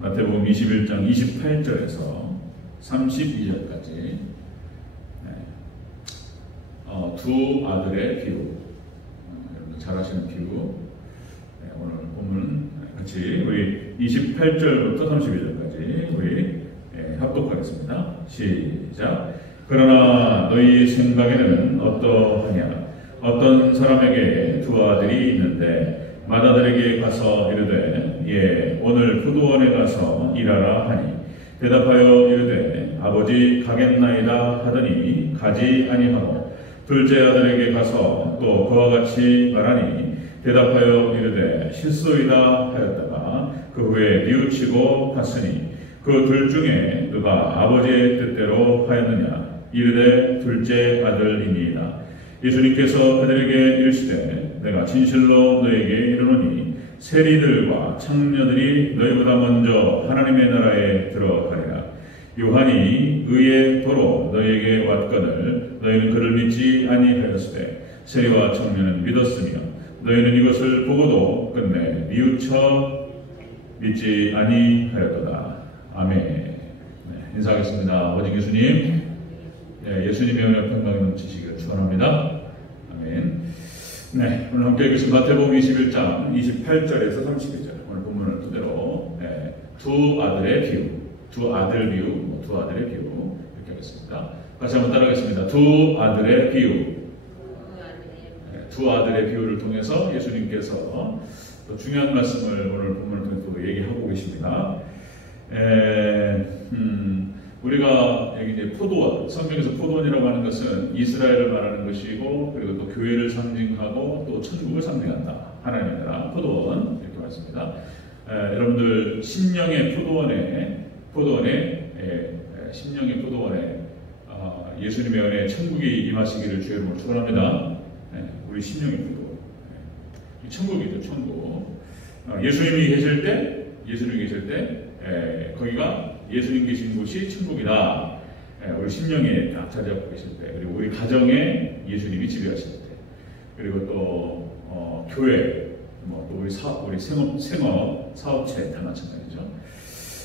마태복음 21장 28절에서 32절까지 두 아들의 비유, 여러분들 잘 아시는 비유. 오늘 본문 같이 우리 28절부터 32절까지 우리 합독하겠습니다. 시작. 그러나 너희 생각에는 어떠하냐? 어떤 사람에게 두 아들이 있는데 맏아들에게 가서 이르되 예 오늘 포도원에 가서 일하라 하니 대답하여 이르되 아버지 가겠나이다 하더니 가지 아니하고 둘째 아들에게 가서 또 그와 같이 말하니 대답하여 이르되 실소이다 하였다가 그 후에 뉘우치고 갔으니 그 둘 중에 누가 아버지의 뜻대로 하였느냐? 이르되 둘째 아들이니이다. 예수님께서 그들에게 이르시되 내가 진실로 너에게 이르노니 세리들과 창녀들이 너희보다 먼저 하나님의 나라에 들어가리라. 요한이 의의 도로 너희에게 왔거늘 너희는 그를 믿지 아니하였으되 세리와 청년은 믿었으며 너희는 이것을 보고도 끝내 뉘우쳐 믿지 아니하였도다. 아멘. 인사하겠습니다. 아버지 예수님, 예수님의 은혜 평강이 넘치시기를 축원합니다. 아멘. 네, 오늘 함께 읽으신 마태복음 21장 28절에서 32절 오늘 본문을 토대로 두 아들의 비유, 두 아들의 비유 이렇게 하겠습니다. 같이 한번 따라하겠습니다. 두 아들의 비유. 두 아들의 비유를 통해서 예수님께서 또 중요한 말씀을 오늘 본문을 통해서 얘기하고 계십니다. 우리가 여기 이제 포도원, 성경에서 포도원이라고 하는 것은 이스라엘을 말하는 것이고, 그리고 또 교회를 상징하고 또 천국을 상징한다. 하나님의 나라 포도원 이렇게 말씀입니다. 여러분들 심령의 포도원에 심령의 포도원에 예수님의 은혜 천국이 임하시기를 주의 이름으로 축원합니다. 우리 심령의 포도원, 이 천국이죠, 천국. 예수님이 계실 때 거기가 예수님 계신 곳이 천국이다. 우리 심령에 딱 자리 잡고 계실 때, 그리고 우리 가정에 예수님이 지배하실 때, 그리고 또 교회, 또 우리 생업 사업체 다 마찬가지죠.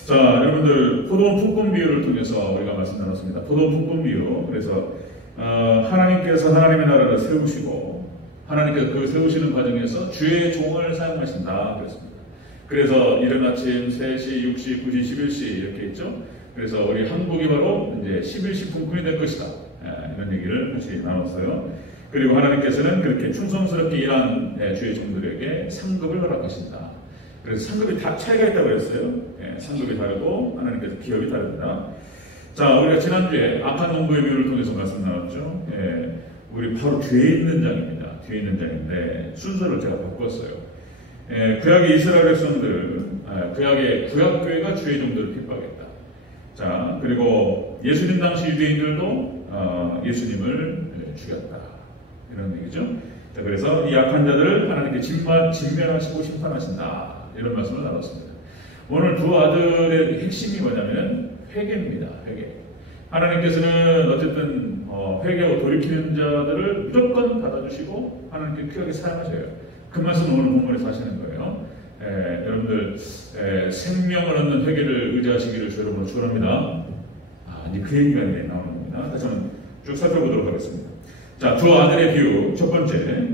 자, 여러분들 포도원 품꾼 비유를 통해서 우리가 말씀 나눴습니다. 포도원 품꾼 비유. 그래서 하나님께서 하나님의 나라를 세우시고 하나님께서 그 세우시는 과정에서 주의 종을 사용하신다 그랬습니다. 그래서 이른 아침 3시, 6시, 9시, 11시 이렇게 있죠. 그래서 우리 한국이 바로 이제 11시 품꾼이 될 것이다. 이런 얘기를 같이 나눴어요. 그리고 하나님께서는 그렇게 충성스럽게 일한 주의 종들에게 상급을 허락하신다. 그래서 상급이 다 차이가 있다고 했어요. 상급이 다르고 하나님께서 기업이 다릅니다. 자, 우리가 지난주에 악한 농부의 비유를 통해서 말씀 나눴죠. 우리 바로 뒤에 있는 장입니다. 뒤에 있는 장인데 순서를 제가 바꿨어요. 구약의 이스라엘 백성들, 구약의 구약교회가 주의 종들을 핍박했다. 자, 그리고 예수님 당시 유대인들도 예수님을 죽였다. 이런 얘기죠. 자, 그래서 이 악한 자들을 하나님께 진멸하시고 심판하신다. 이런 말씀을 나눴습니다. 오늘 두 아들의 핵심이 뭐냐면 회개입니다. 회개. 하나님께서는 어쨌든 회개하고 돌이키는 자들을 무조건 받아주시고 하나님께 귀하게 사랑하셔요. 그 말씀을 오늘 본문에서 하시는 거예요. 여러분들 생명을 얻는 회개를 의지하시기를 주의 이름으로 축원합니다. 이제 그 얘기가 이제 나오는 겁니다. 다시 한번 쭉 살펴보도록 하겠습니다. 자, 두 아들의 비유 첫 번째.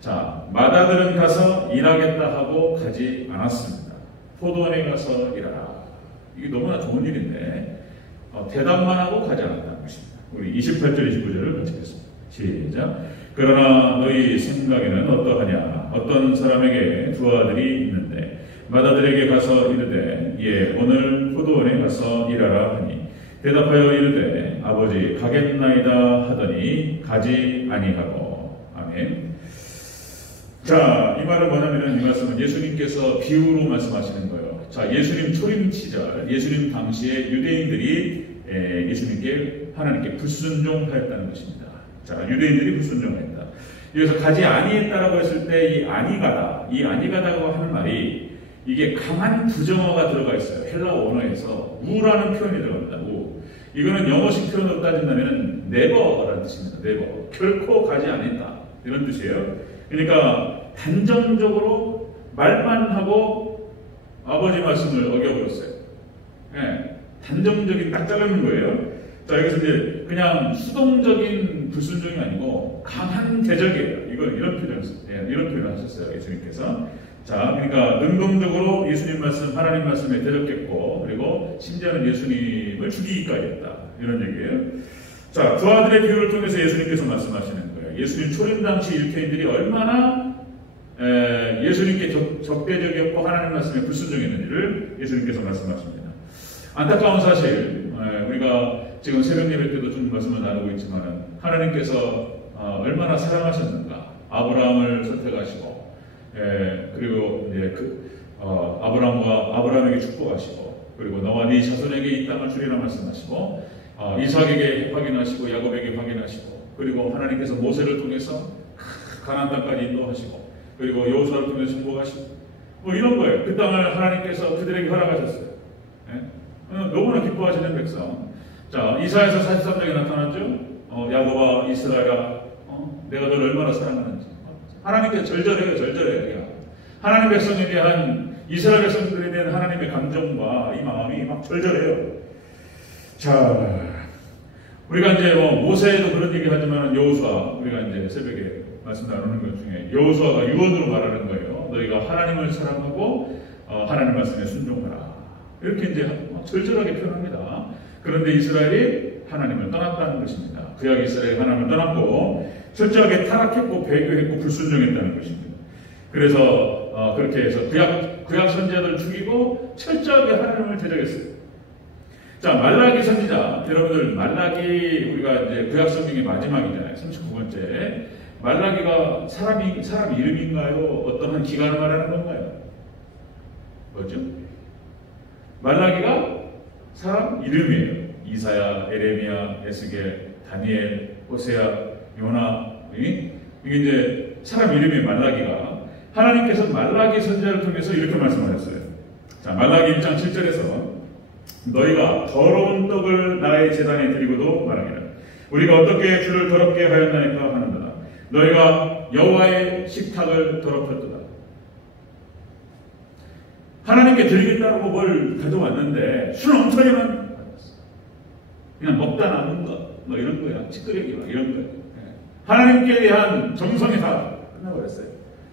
자, 맏아들은 가서 일하겠다 하고 가지 않았습니다. 포도원에 가서 일하라. 이게 너무나 좋은 일인데 대답만 하고 가지 않았다는 것입니다. 우리 28절, 29절을 같이 읽겠습니다. 시작. 그러나 너희 생각에는 어떠하냐? 어떤 사람에게 두 아들이 있는데 맏아들에게 가서 이르되 예 오늘 포도원에 가서 일하라 하니 대답하여 이르되 아버지 가겠나이다 하더니 가지 아니하고. 아멘. 자, 이 말은 뭐냐면은 이 말씀은 예수님께서 비유로 말씀하시는 거예요. 자, 예수님 초림 시절, 예수님 당시에 유대인들이 예수님께 하나님께 불순종하였다는 것입니다. 자, 유대인들이 불순종했다. 여기서 가지 아니했다라고 했을 때 이 아니가다고 하는 말이 이게 강한 부정어가 들어가 있어요. 헬라어 언어에서 우라는 표현이 들어갑니다. 우. 이거는 영어식 표현으로 따진다면 never라는 뜻입니다. never. 결코 가지 않았다. 이런 뜻이에요. 그러니까 단정적으로 말만 하고 아버지 말씀을 어겨버렸어요. 예, 단정적인 딱 자르는 거예요. 자, 여기서 이제 그냥 수동적인 불순종이 아니고 강한 대적이에요. 이런 표현을 하셨어요, 예수님께서. 자, 그러니까 능동적으로 예수님 말씀, 하나님 말씀에 대적했고, 그리고 심지어는 예수님을 죽이기까지 했다. 이런 얘기예요. 자, 두 아들의 비유를 통해서 예수님께서 말씀하시는 거예요. 예수님 초림 당시 율법인들이 얼마나 예수님께 적대적이었고 하나님 말씀에 불순종했는지를 예수님께서 말씀하십니다. 안타까운 사실, 우리가 지금 새벽 예배 때도 좀 말씀을 나누고 있지만 하나님께서 얼마나 사랑하셨는가. 아브라함을 선택하시고, 그리고 이제 아브라함에게 축복하시고, 그리고 너와 네 자손에게 이 땅을 주리라 말씀하시고, 이삭에게 확인하시고, 야곱에게 확인하시고, 그리고 하나님께서 모세를 통해서 가나안 땅까지 인도하시고, 그리고 여호수아를 통해서 축복하시고, 뭐 이런 거예요. 그 땅을 하나님께서 그들에게 허락하셨어요. 너무나 기뻐하시는 백성. 자, 이사야서 43장에 나타났죠. 야곱아, 이스라엘아, 내가 너를 얼마나 사랑하는지. 하나님께서 절절해요. 하나님 백성에 대한, 이스라엘 백성들에 대한 하나님의 감정과 이 마음이 막 절절해요. 자, 우리가 이제 모세도 그런 얘기 하지만 여호수아, 우리가 이제 새벽에 말씀 나누는 것 중에 여호수아가 유언으로 말하는 거예요. 너희가 하나님을 사랑하고 하나님 말씀에 순종하라. 이렇게 이제 절절하게 표현합니다. 그런데 이스라엘이 하나님을 떠났다는 것입니다. 구약 이스라엘이 하나님을 떠났고 철저하게 타락했고 배교했고 불순종했다는 것입니다. 그래서 그렇게 해서 구약 선지자들을 죽이고 철저하게 하나님을 대적했어요. 자, 말라기 선지자, 여러분들 말라기 우리가 이제 구약 성경의 마지막이잖아요. 39번째. 말라기가 사람 이름인가요? 어떤 한 기간을 말하는 건가요? 뭐죠? 말라기가 사람 이름이에요. 이사야, 에레미야, 에스겔, 다니엘, 호세아, 요나, 이게 이제 사람 이름이에요. 말라기가. 하나님께서 말라기 선지자를 통해서 이렇게 말씀하셨어요. 자, 말라기 1장 7절에서 너희가 더러운 떡을 나의 제단에 드리고도 말하기를 우리가 어떻게 주를 더럽게 하였나이까 하는도다. 너희가 여호와의 식탁을 더럽혔도다. 하나님께 드리겠다고 뭘 가져왔는데 술 엄청나게 받았어. 그냥 먹다 남은 거 뭐 이런 거야. 찌끄레기 막 이런 거야. 하나님께 대한 정성이 다 끝나버렸어요.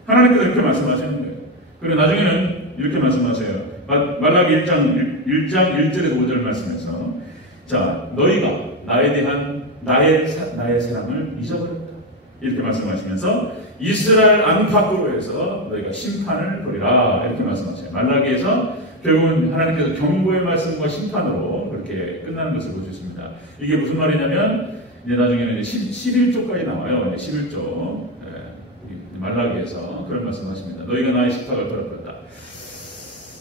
나님께서 이렇게 말씀하시는 거예요. 그리고 나중에는 이렇게 말씀하세요. 말라기 1장 1절에서 5절 말씀에서 자, 너희가 나에 대한 나의 사랑을 잊어버렸다. 이렇게 말씀하시면서 이스라엘 안팎으로 해서 너희가 심판을 보리라. 이렇게 말씀하세요. 말라기에서 결국은 하나님께서 경고의 말씀과 심판으로 그렇게 끝나는 것을 볼 수 있습니다. 이게 무슨 말이냐면 이제 나중에는 이제 11조까지 나와요. 11조. 말라기에서 그런 말씀하십니다. 너희가 나의 식탁을 더럽혔다.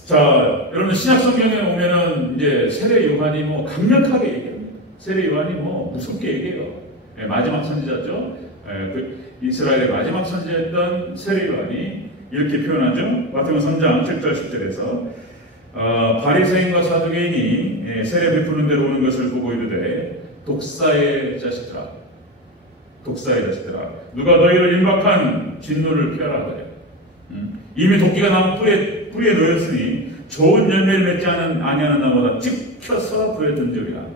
자, 여러분 신약 성경에 오면은 이제 세례 요한이 뭐 강력하게 얘기합니다. 세례 요한이 뭐 무섭게 얘기해요. 마지막 선지자죠. 이스라엘의 마지막 선지자였던 세례 요한이 이렇게 표현하죠. 마태복음 3장 7절 10절에서 바리새인과 사두개인이 세례 베푸는 대로 오는 것을 보고 이르되 독사의 자식들아 누가 너희를 임박한 진노를 피하라 하되 이미 도끼가 나무 뿌리에 놓였으니 좋은 열매를 맺지 아니하는 나무보다 찍혀서 불에 던지리라.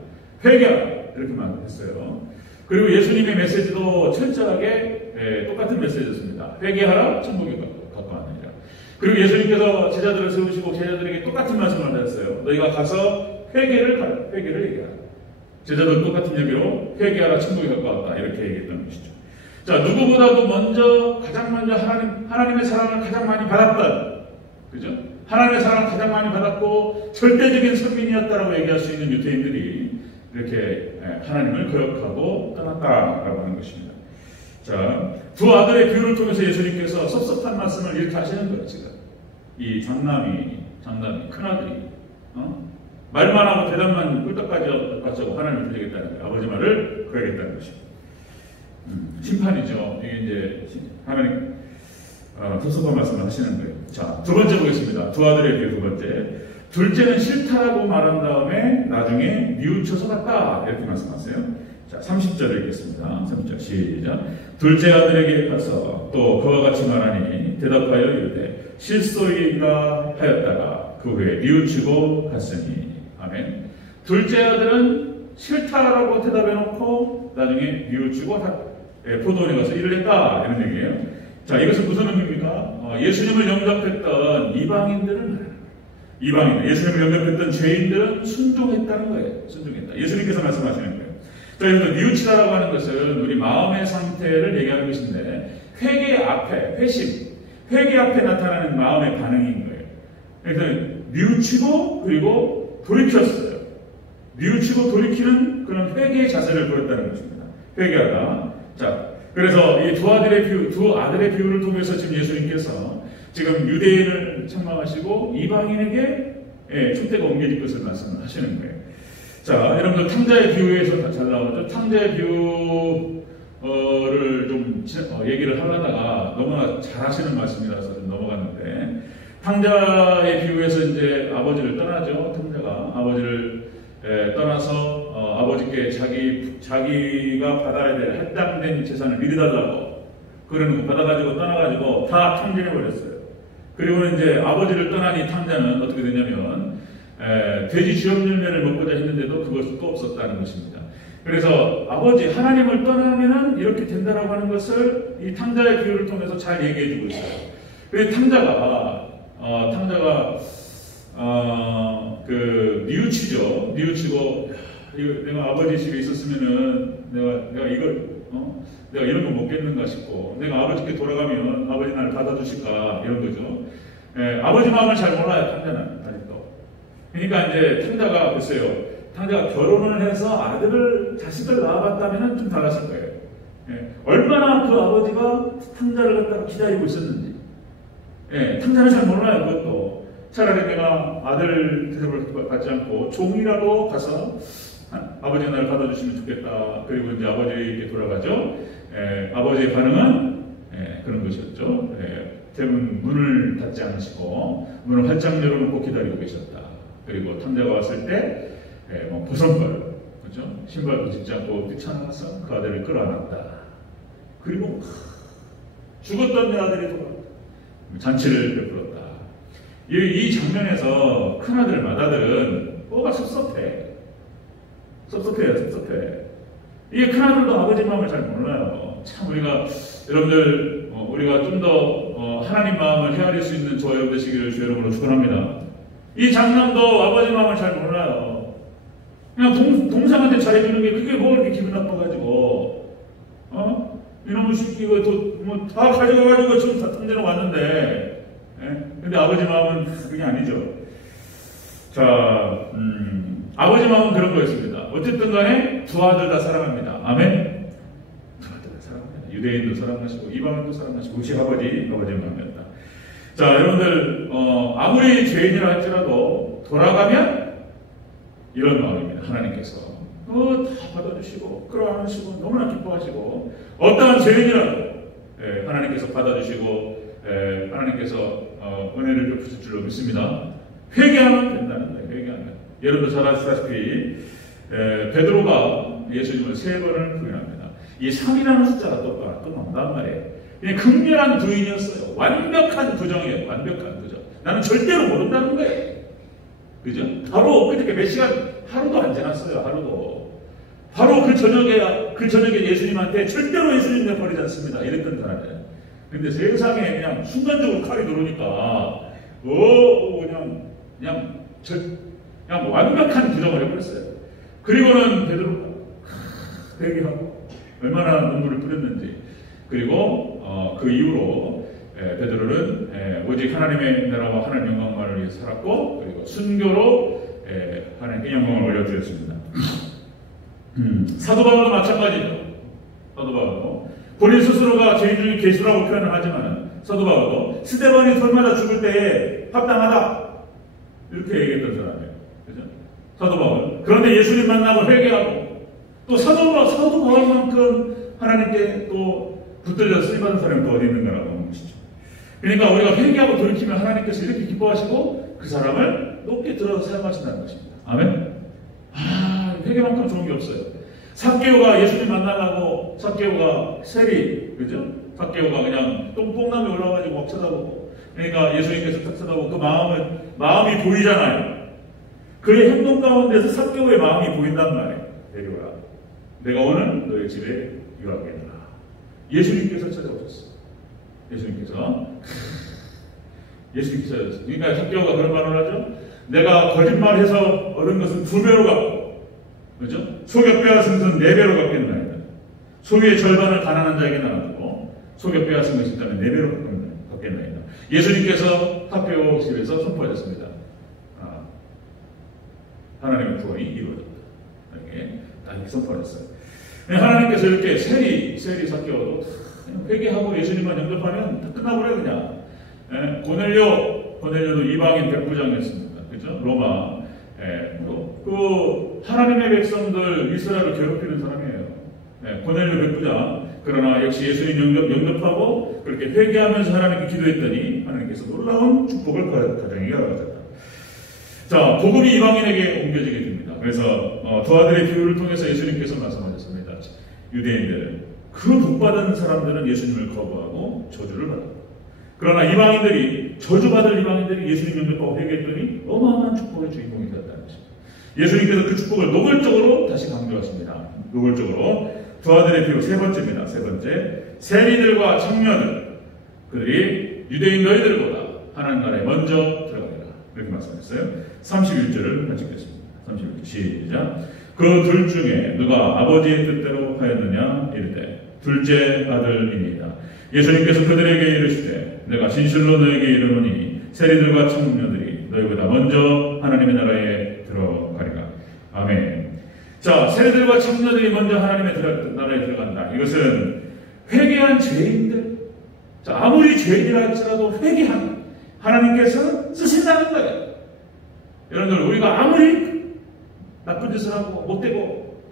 회개하라. 이렇게 말했어요. 그리고 예수님의 메시지도 철저하게 똑같은 메시지였습니다. 회개하라. 천국에 가까워하느니라. 그리고 예수님께서 제자들을 세우시고 제자들에게 똑같은 말씀을 하셨어요. 너희가 가서 회개를 얘기하라. 제자들 똑같은 얘기로 회개하라. 천국에 가까웠다. 이렇게 얘기했던 것이죠. 자, 누구보다도 가장 먼저 하나님의 사랑을 가장 많이 받았던, 그죠? 하나님의 사랑을 가장 많이 받았고 절대적인 선민이었다라고 얘기할 수 있는 유대인들이 이렇게 하나님을 거역하고 떠났다라고 하는 것입니다. 자, 두 아들의 비유를 통해서 예수님께서 섭섭한 말씀을 이렇게 하시는 거예요. 지금 이 장남이 큰아들이 말만 하고 대답만 꿀떡까지 하고 하나님을 드리겠다는 거예요. 아버지 말을 그러겠다는 것입니다. 심판이죠. 이게 이제 하나님 섭섭한 말씀을 하시는 거예요. 자, 두 번째 보겠습니다. 두 아들의 비유 두 번째. 둘째는 싫다라고 말한 다음에 나중에 뉘우쳐서 갔다. 이렇게 말씀하세요. 자, 30절을 읽겠습니다. 30절 시작. 둘째 아들에게 가서 또 그와 같이 말하니 대답하여 이르되 실소이가 하였다가 그 후에 뉘우치고 갔으니. 아멘. 둘째 아들은 싫다라고 대답해놓고 나중에 뉘우치고 포도원에 가서 일을 했다, 이런 얘기예요. 자, 이것은 무슨 의미입니까? 예수님을 영접했던 이방인들을 말하는 거예요. 이방인들, 예수님을 영접했던 죄인들은 순종했다는 거예요. 순종했다. 예수님께서 말씀하시는 거예요. 자, 여기서 뉘우치다라고 하는 것은 우리 마음의 상태를 얘기하는 것인데, 회개 앞에, 회개 앞에 나타나는 마음의 반응인 거예요. 그래서 뉘우치고 그리고 돌이켰어요. 뉘우치고 돌이키는 그런 회개의 자세를 보였다는 것입니다. 회개하다. 자, 그래서 이 두 아들의 비유를 통해서 지금 예수님께서 지금 유대인을 책망하시고 이방인에게 촛대가 옮겨질 것을 말씀하시는 거예요. 자, 여러분들 탕자의 비유에서 잘 나오죠. 탕자의 비유를 좀 얘기를 하려다가 너무나 잘하시는 말씀이라서 좀 넘어갔는데, 탕자의 비유에서 이제 아버지를 떠나죠. 탕자가 아버지를 떠나서 아버지께 자기가 받아야 될 할당된 재산을 미리 달라고 그러는 거 받아가지고 떠나가지고 다 탕진해 버렸어요. 그리고 이제 아버지를 떠난 이 탕자는 어떻게 되냐면 돼지 쥐염 열매를 먹고자 했는데도 그것이 또 없었다는 것입니다. 그래서 아버지 하나님을 떠나면은 이렇게 된다라고 하는 것을 이 탕자의 비유를 통해서 잘 얘기해주고 있어요. 그래서 탕자가 뉘우치죠. 뉘우치고 내가 아버지 집에 있었으면은 내가 이런 거 먹겠는가 싶고, 내가 아버지께 돌아가면 아버지 나를 받아주실까, 이런 거죠. 아버지 마음을 잘 몰라요, 탕자는 아직도. 그러니까 이제 탕자가 결혼을 해서 자식을 낳아봤다면 좀 달랐을 거예요. 얼마나 그 아버지가 탕자를 갖다가 기다리고 있었는지. 탕자는 잘 몰라요, 그것도. 차라리 내가 아들 대접을 받지 않고 종이라도 가서 아버지 나를 받아주시면 좋겠다. 그리고 이제 아버지에게 돌아가죠. 아버지의 반응은 그런 것이었죠. 대부분 문을 닫지 않으시고 문을 활짝 열어놓고 기다리고 계셨다. 그리고 탕자가 왔을 때 보선걸, 그렇죠? 신발도 짚지 않고 뛰쳐나가서 그 아들을 끌어안았다. 그리고 죽었던 내 아들이 돌아왔다. 잔치를 베풀었다. 이 장면에서 큰아들, 맏아들은 뭐가 섭섭해요. 이게 큰아들도 아버지 마음을 잘 몰라요. 참 여러분들, 우리가 좀 더 하나님 마음을 헤아릴 수 있는 저와 여러분 되시기를 주 여러분으로 축원합니다. 이 장남도 아버지 마음을 잘 몰라요. 그냥 동생한테 잘해주는 게 그게 뭐 이렇게 기분 나빠가지고, 이놈의 새끼 이거 다 가져가가지고 지금 다 통제로 왔는데, 근데 아버지 마음은 그게 아니죠. 자, 아버지 마음은 그런 거였습니다. 어쨌든 간에 두 아들 다 사랑합니다. 아멘? 두 아들 다 사랑합니다. 유대인도 사랑하시고 이방인도 사랑하시고 우리 아버지 마음이었다. 자, 여러분들 아무리 죄인이라 할지라도 돌아가면 이런 마음입니다. 하나님께서 다 받아주시고 끌어안으시고 너무나 기뻐하시고, 어떠한 죄인이라도 하나님께서 받아주시고 하나님께서 은혜를 베푸실 줄로 믿습니다. 회개하면 된다는 거예요. 회개하면. 여러분도 잘 아시다시피 베드로가 예수님을 3번을 부인합니다. 이 3이라는 숫자가 또 나온단 말이에요. 그냥 극렬한 부인이었어요. 완벽한 부정이에요. 완벽한 부정. 나는 절대로 모른다는 거예요. 그죠? 바로 그렇게 몇 시간, 하루도 안 지났어요. 하루도. 바로 그 저녁에 예수님한테 절대로 예수님 내버리지 않습니다. 이랬던 사람이에요. 근데 세상에 그냥 순간적으로 칼이 들어오니까 그냥 완벽한 부정을 해버렸어요. 그리고는 베드로가 회개하고 얼마나 눈물을 뿌렸는지, 그리고 그 이후로 베드로는 오직 하나님의 나라와 하나님 영광만을 위해 살았고, 그리고 순교로 하나님께 영광을 올려드렸습니다. 사도 바울도 마찬가지죠. 사도 바울도 본인 스스로가 죄인 중에 괴수라고 표현을 하지만, 사도 바울도 스데반이 돌마다 죽을 때에 합당하다 이렇게 얘기했던 사람이에요. 그죠? 사도 바울. 그런데 예수님 만나고 회개하고, 또 사도 바울만큼 하나님께 또 붙들려 쓰임받은 사람이 또 어디 있는가라고 하는 것이죠. 그러니까 우리가 회개하고 돌이키면 하나님께서 이렇게 기뻐하시고 그 사람을 높게 들어서 사용하신다는 것입니다. 아멘? 회개만큼 좋은 게 없어요. 삭개오가 예수님 만나려고, 삭개오가 세리, 그죠? 삭개오가 그냥 똥나무에 올라가지고 막 쳐다보고, 그러니까 예수님께서 딱 쳐다보고 그 마음이 보이잖아요. 그의 행동 가운데서 삭개오의 마음이 보인단 말이에요. 내려오라. 내가 오늘 너의 집에 유하겠노라. 예수님께서 찾아오셨어요. 예수님께서. 그러니까 삭개오가 그런 말을 하죠. 내가 거짓말해서 얻은 것은 2배로 갚고, 그죠? 속여 빼앗은 것은 4배로 갚겠나이다. 소유의 절반을 가난한 자에게 나눠주고, 속여 빼앗은 것이 있다면 4배로 갚겠나이다. 예수님께서 삭개오 집에서 선포하셨습니다. 하나님의 구원이 이루어졌다. 이렇게 딱 선포하셨어요. 하나님께서 이렇게 세리 삭개오도 회개하고 예수님만 영접하면 다 끝나버려요, 그냥. 고넬료도 이방인 백부장이었습니다. 그죠? 로마. 그 하나님의 백성들 이스라엘을 괴롭히는 사람이에요. 고넬료 백부장. 그러나 역시 예수님 영접하고 그렇게 회개하면서 하나님께 기도했더니 하나님께서 놀라운 축복을 가정에게 허락하셨다. 자, 복음이 이방인에게 옮겨지게 됩니다. 그래서 두 아들의 비유를 통해서 예수님께서 말씀하셨습니다. 유대인들은 그 복받은 사람들은 예수님을 거부하고 저주를 받았다. 그러나 저주받을 이방인들이 예수님 영접하고 회개했더니 어마어마한 축복의 주인공이 되었다는 것입니다. 예수님께서 그 축복을 노골적으로 다시 강조하십니다. 노골적으로 두 아들의 비유 세 번째입니다. 세 번째, 세리들과 청년들 그들이 유대인 너희들보다 하나님 나라에 먼저 들어가리라. 이렇게 말씀하셨어요. 31절을 같이 읽겠습니다. 31절 시작. 그 둘 중에 누가 아버지의 뜻대로 하였느냐 이르되 둘째 아들이니이다. 예수님께서 그들에게 이르시되 내가 진실로 너에게 이르노니 세리들과 청년들이 너희보다 먼저 하나님의 나라에 들어가리라. 아멘. 자, 세리들과 청년들이 먼저 하나님의 나라에 들어간다. 이것은 회개한 죄인들, 자, 아무리 죄인이라 할지라도 회개한 하나님께서 쓰신다는 거예요. 여러분들, 우리가 아무리 나쁜 짓을 하고 못되고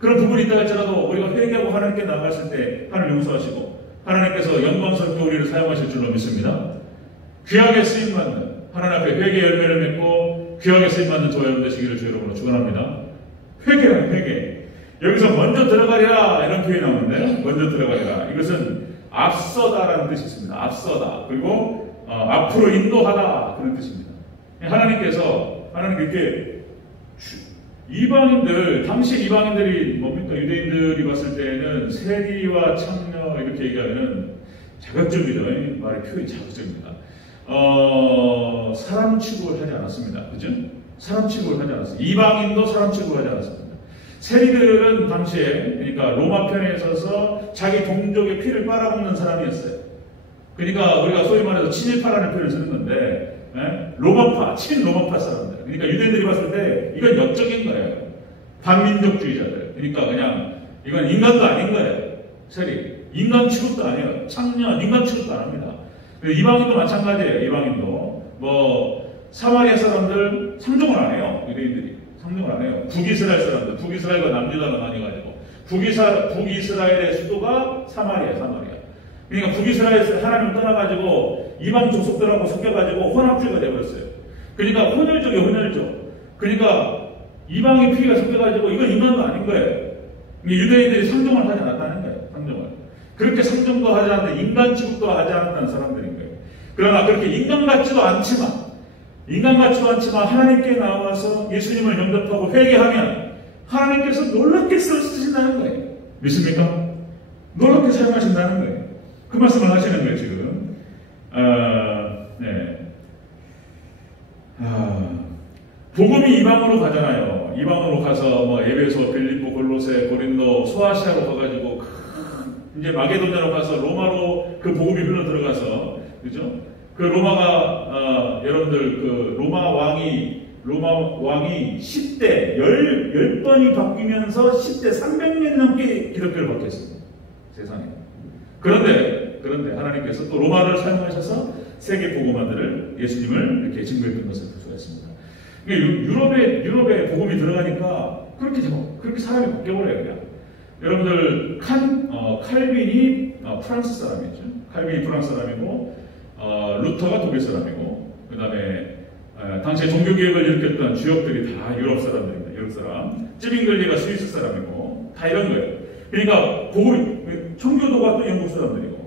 그런 부분이 있다 할지라도 우리가 회개하고 하나님께 나아갔을 때 하나님 용서하시고 하나님께서 영광스럽게 우리를 사용하실 줄로 믿습니다. 귀하게 쓰임받는 하나님 앞에 회개 열매를 맺고 귀하게 쓰임받는 저와 여러분 되시기를 주 여러분으로 축원합니다. 회개라는 회개. 여기서 먼저 들어가리라 이런 표현이 나오는데 먼저 들어가리라. 이것은 앞서다라는 뜻이 있습니다. 앞서다. 그리고 앞으로 인도하다 그런 뜻입니다. 하나님께서 이렇게 이방인들, 당시 이방인들이 뭡니까? 유대인들이 봤을 때는 세리와 창녀 이렇게 얘기하면 자극적이죠. 말의 표현이 자극적입니다. 사람 취급을 하지 않았습니다. 그죠? 사람 취급을 하지 않았습니다. 이방인도 사람 취급을 하지 않았습니다. 세리들은 당시에, 그러니까 로마 편에 있어서 자기 동족의 피를 빨아먹는 사람이었어요. 그러니까 우리가 소위 말해서 친일파라는 표현을 쓰는 건데, 로마파, 친로마파 사람들. 그러니까 유대인들이 봤을 때 이건 역적인 거예요. 반민족주의자들. 그러니까 그냥 이건 인간도 아닌 거예요. 세리. 인간 취급도 아니에요. 창녀, 인간 취급도 안 합니다. 이방인도 마찬가지예요. 이방인도. 사마리아 사람들 상종을 안 해요. 유대인들이. 상종을 안 해요. 북이스라엘 사람들. 북이스라엘과 남유다가 나뉘어가지고. 북이스라엘의 수도가 사마리아. 그러니까 북이스라엘에서 하나님 떠나가지고 이방 족속들하고 섞여가지고 혼합주의가 되어버렸어요. 그러니까 혼혈족이에요, 혼혈족. 그러니까 이방의 피가 섞여가지고 이건 인간도 아닌 거예요. 유대인들이 상종을 하지 않았다는 거예요, 상종을. 그렇게 상종도 하지 않는데 인간 취급도 하지 않았다는 사람들인 거예요. 그러나 그렇게 인간 같지도 않지만 하나님께 나와서 예수님을 영접하고 회개하면 하나님께서 놀랍게 쓰신다는 거예요. 믿습니까? 놀랍게 사용하신다는 거예요. 그 말씀을 하시는 거예요, 지금. 복음이 이방으로 가잖아요. 이방으로 가서 에베소, 빌립보, 골로새, 고린도, 소아시아로 가가지고 이제 마게도냐로 가서 로마로 그 복음이 흘러 들어가서, 그죠? 그 로마가 여러분들 그 로마 왕이 10대 10번이 바뀌면서 10대 300년 넘게 기독교를 바뀌었습니다. 세상에. 그런데 하나님께서 또 로마를 사용하셔서 세계 복음화들을 예수님을 이렇게 증거했던 것을 볼 수가 있습니다. 유럽에 복음이 들어가니까 그렇게 사람이 바뀌어버려요. 그냥. 여러분들 칼빈이 프랑스 사람이죠. 칼빈이 프랑스 사람이고 루터가 독일 사람이고 그 다음에 당시에 종교개혁을 일으켰던 주역들이 다 유럽 사람들입니다. 유럽 사람. 찌빙글리가 스위스 사람이고 다 이런 거예요. 그러니까 종교도가 또 영국 사람들이고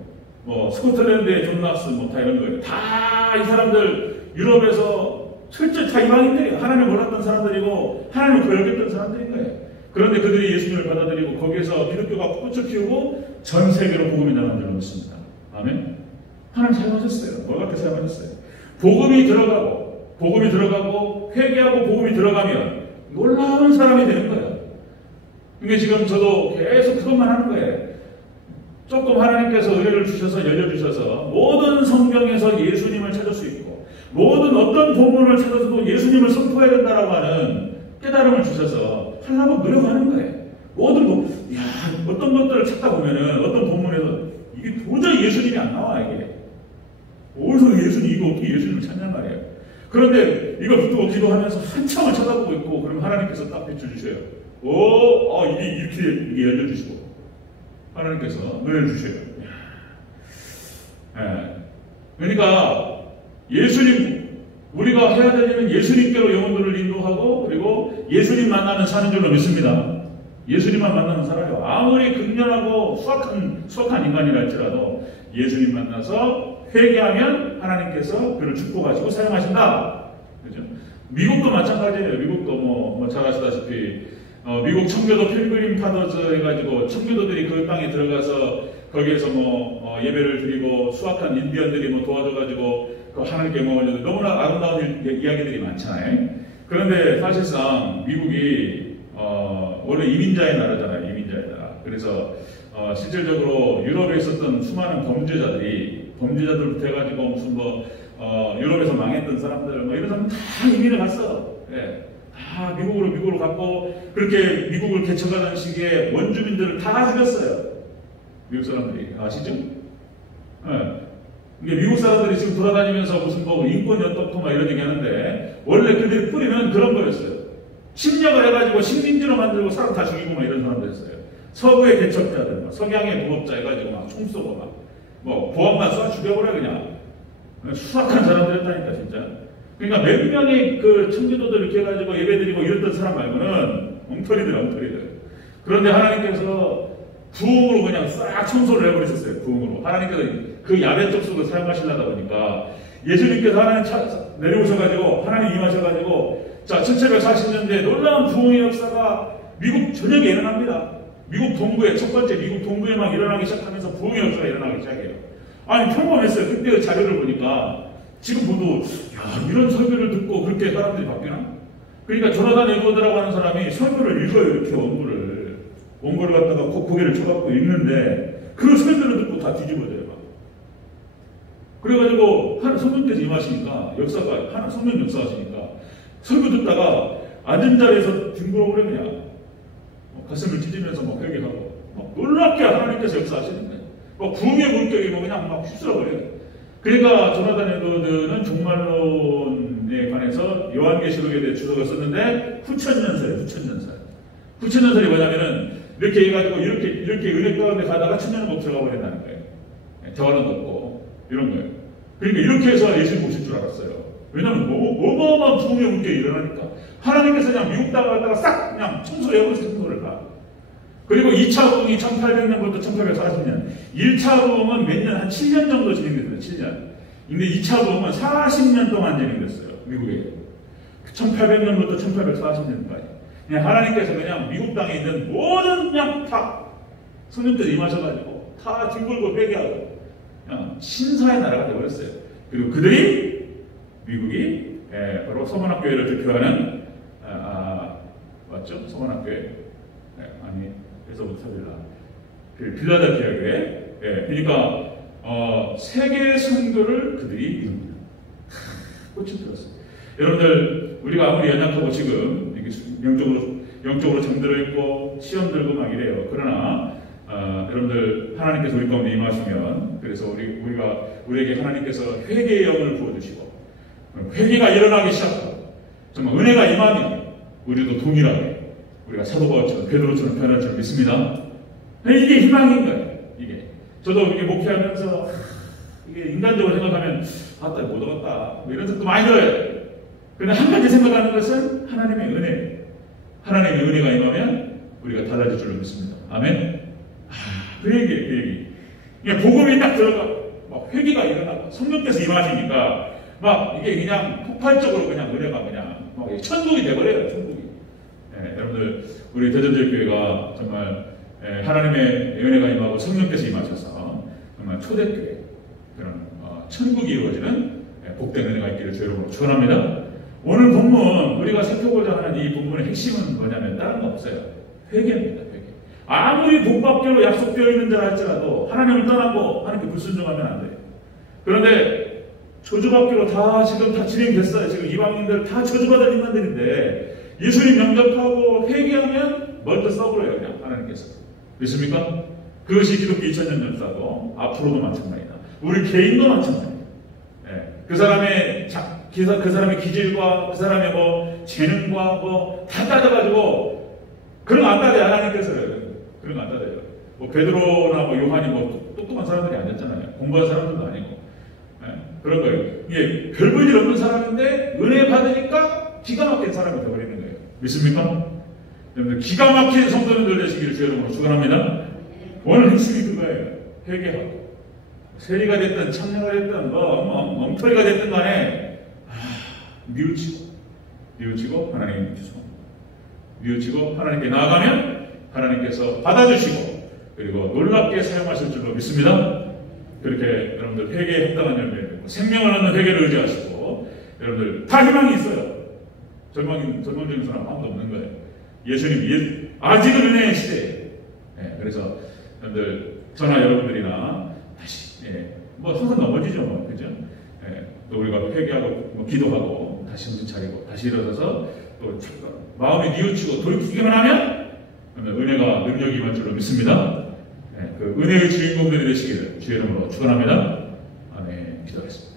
뭐 스코틀랜드의 존 낙스 뭐 다 이런 거예요. 다 이 사람들 유럽에서 철저히 다 이방인들이에요. 하나님을 몰랐던 사람들이고 하나님을 거역했던 사람들인 거예요. 그런데 그들이 예수님을 받아들이고 거기에서 기독교가 꽃을 피우고 전 세계로 복음이 나간 줄로 믿습니다. 아멘. 하나님 사용하셨어요. 놀랍게 사용하셨어요. 복음이 들어가고 회개하고 복음이 들어가면 놀라운 사람이 되는 거예요. 그게 지금 저도 계속 그것만 하는 거예요. 조금 하나님께서 은혜를 주셔서 열려주셔서 모든 성경에서 예수님을 찾을 수 있고 모든 어떤 본문을 찾아서도 예수님을 선포해야 된다라고 하는 깨달음을 주셔서 하려고 노력하는 거예요. 모든 어떤 것들을 찾다 보면은 어떤 본문에서 이게 도저히 예수님이 안 나와. 이게 어디서 이거 어떻게 예수님을 찾냔 말이에요. 그런데 이거 붙들고 기도하면서 한참을 쳐다보고 있고 그럼 하나님께서 딱 비춰주셔요. 이게 이렇게 열려주시고 하나님께서 은혜를 주셔요. 그러니까 우리가 해야 될 일은 예수님께로 영혼들을 인도하고 그리고 예수님 만나면 사는 줄로 믿습니다. 예수님만 만나면 살아요. 아무리 극렬하고 수악한 인간이라 할지라도 예수님 만나서 회개하면 하나님께서 그를 축복하시고 사용하신다. 그죠? 미국도 마찬가지예요. 미국도 뭐 잘 아시다시피 미국 청교도 필그림 파더즈 해가지고 청교도들이 그 땅에 들어가서 거기에서 예배를 드리고 수악한 인디언들이 도와줘가지고 그 하나님께 영광을 너무나 아름다운 이야기들이 많잖아요. 그런데 사실상 미국이 원래 이민자의 나라잖아요. 이민자의 나라. 그래서 실질적으로 유럽에 있었던 수많은 범죄자들부터 해가지고 무슨 유럽에서 망했던 사람들 이런 사람 다 이민을 갔어. 예. 다 미국으로 갔고 그렇게 미국을 개척하는 시기에 원주민들을 다 죽였어요. 미국 사람들이 아시죠? 예. 이게 미국 사람들이 지금 돌아다니면서 무슨 인권이 어떻고 이런 얘기 하는데 원래 그들의 뿌리는 그런 거였어요. 침략을 해가지고 식민지로 만들고 사람 다 죽이고 이런 사람들이었어요. 서구의 개척자들, 석양의 부업자 해가지고 총 쏘고 보안만 쏴 죽여버려 그냥. 수악한 사람들이었다니까 진짜. 그러니까 몇 명의 그 청교도들 이렇게 해가지고 예배드리고 이랬던 사람 말고는 엉터리들. 그런데 하나님께서 부흥으로 그냥 싹 청소를 해버리셨어요. 부흥으로. 하나님께서 그 야배 접속을 사용하시려다 보니까 예수님께서 하나님 내려오셔가지고 하나님 임하셔가지고 자 1740년대 놀라운 부흥의 역사가 미국 전역에 일어납니다. 미국 동부에 첫 번째 미국 동부에 막 일어나기 시작하면서 부흥의 역사가 일어나기 시작해요. 아니 평범했어요. 그때의 자료를 보니까 지금 보도 이런 설교를 듣고 그렇게 사람들이 바뀌나? 그러니까 조나단 에드워드라고 하는 사람이 설교를 읽어요. 이렇게 원고를 갖다가 고개를 쳐갖고 읽는데 그 설교를 듣고 다 뒤집어져요. 그래가지고 성령께서 임하시니까 역사가 성령 역사하시니까 설교 듣다가 앉은 자리에서 뒹굴어 버려 그냥 가슴을 찢으면서 회개하고 놀랍게 하나님께서 역사하시는 거예요. 부흥의 문격이 그냥 휩쓸어버려요. 그러니까 조나단 에드워드는 종말론에 관해서 요한계시록에 대해 주석을 썼는데 후천년설이에요. 후천년설이 뭐냐면은 이렇게 해가지고 이렇게 은혜 가운데 가다가 천년을 못 들어가 버린다는 거예요. 대화는 없고 이런 거예요. 그러니까 이렇게 해서 예수님 오실 줄 알았어요. 왜냐면 어마어마한 부흥의 문격이 일어나니까 하나님께서 그냥 미국 땅을 갖다가 싹 그냥 청소해버리세요. 청소를 다. 그리고 2차 부흥이 1800년부터 1840년. 1차 부흥은 몇 년, 한 7년 정도 진행됐어요. 7년. 근데 2차 부흥은 40년 동안 진행됐어요. 미국에. 1800년부터 1840년까지. 그냥 하나님께서 그냥 미국 땅에 있는 모든 그냥 다 성령께서 임하셔가지고 다 뒹굴고 회개하고 그냥 신사의 나라가 되어버렸어요. 그리고 그들이 미국이 바로 서문학교회를 대표하는 맞죠? 서문학교회. 아니 에서부터 빌라델피아 교회. 그러니까 세계 선교를 그들이 이룹니다. 꽃이 들었어요. 여러분들 우리가 아무리 연약하고 지금 영적으로 잠들어 있고 시험 들고 막 이래요. 그러나 여러분들 하나님께서 우리 가운데 임하시면 그래서 우리에게 하나님께서 회개의 영을 부어주시고 회개가 일어나기 시작하고 정말 은혜가 임하면 우리도 동일하게 우리가 사도 바울처럼 베드로처럼 변할 줄 믿습니다. 이게 희망인 거예요. 이게 저도 이게 목회하면서 이게 인간적으로 생각하면 아따 못 얻었다 이런 생각도 많이 들어요. 그런데 한 가지 생각하는 것은 하나님의 은혜. 하나님의 은혜가 임하면 우리가 달라질 줄로 믿습니다. 아멘. 그 얘기. 그냥 복음이 딱 들어가 막 회개가 일어나고 성령께서 임하시니까 막 이게 그냥 폭발적으로 그냥 은혜가 그냥 막 천국이 돼버려요. 천국이. 여러분들 우리 대전제일교회가 정말 하나님의 은혜가 임하고 성령께서 임하셔서 정말 초대교회 그런 천국이 이루어지는 복된 은혜가 있기를 주 여러분으로 축원합니다. 오늘 본문 우리가 살펴보자 하는 이 본문의 핵심은 뭐냐면 다른 거 없어요. 회개입니다. 회개. 아무리 복받기로 약속되어 있는 자라 할지라도 하나님을 떠나고 하나님께 불순종하면 안 돼요. 그런데 저주받기로 지금 다 진행됐어요. 지금 이방인들 다 저주받을 인간들인데 예수님 영접하고 회개하면 먼저 써버려요. 그냥 하나님께서. 믿습니까? 그것이 기독교 2000년 역사고 앞으로도 마찬가지다. 우리 개인도 마찬가지다. 그 사람의 그 사람의 기질과 그 사람의 재능과 다 따져가지고 그런 거 안 따져요. 하나님께서요. 그런 거 안 따져요. 베드로나 요한이 똑똑한 사람들이 아니었잖아요. 공부한 사람들도 아니고. 그런 거예요. 이게 별 볼 일 없는 사람인데 은혜 받으니까 기가 막힌 사람이 되어버리는 거예요. 믿습니까? 여러분들 기가 막힌 성도님들 되시기를 주 여러분으로 축원합니다. 오늘 핵심이 그거예요. 회개하고. 세리가 됐든 참녀가 됐든 엉터리가 됐든 간에 뉘우치고 하나님 죄송합니다. 뉘우치고 하나님께 나아가면 하나님께서 받아주시고 그리고 놀랍게 사용하실 줄로 믿습니다. 그렇게 여러분들 회개에 합당한 열매를 맺고 생명을 얻는 회개를 의지하시고 여러분들 다 희망이 있어요. 절망적인 사람 아무도 없는 거예요. 예수님 아직은 은혜의 시대예요. 그래서 여러분들 저나 여러분들이나 다시 항상 넘어지죠. 그죠? 또 우리가 회개하고 기도하고 다시 정신 차리고 다시 일어서서 또 마음이 뉘우치고 돌이키기만 하면 은혜가 능력이 임할 줄로 믿습니다. 그 은혜의 주인공들이 되시기를 주의 이름으로 축원합니다. 아멘. 기도하겠습니다.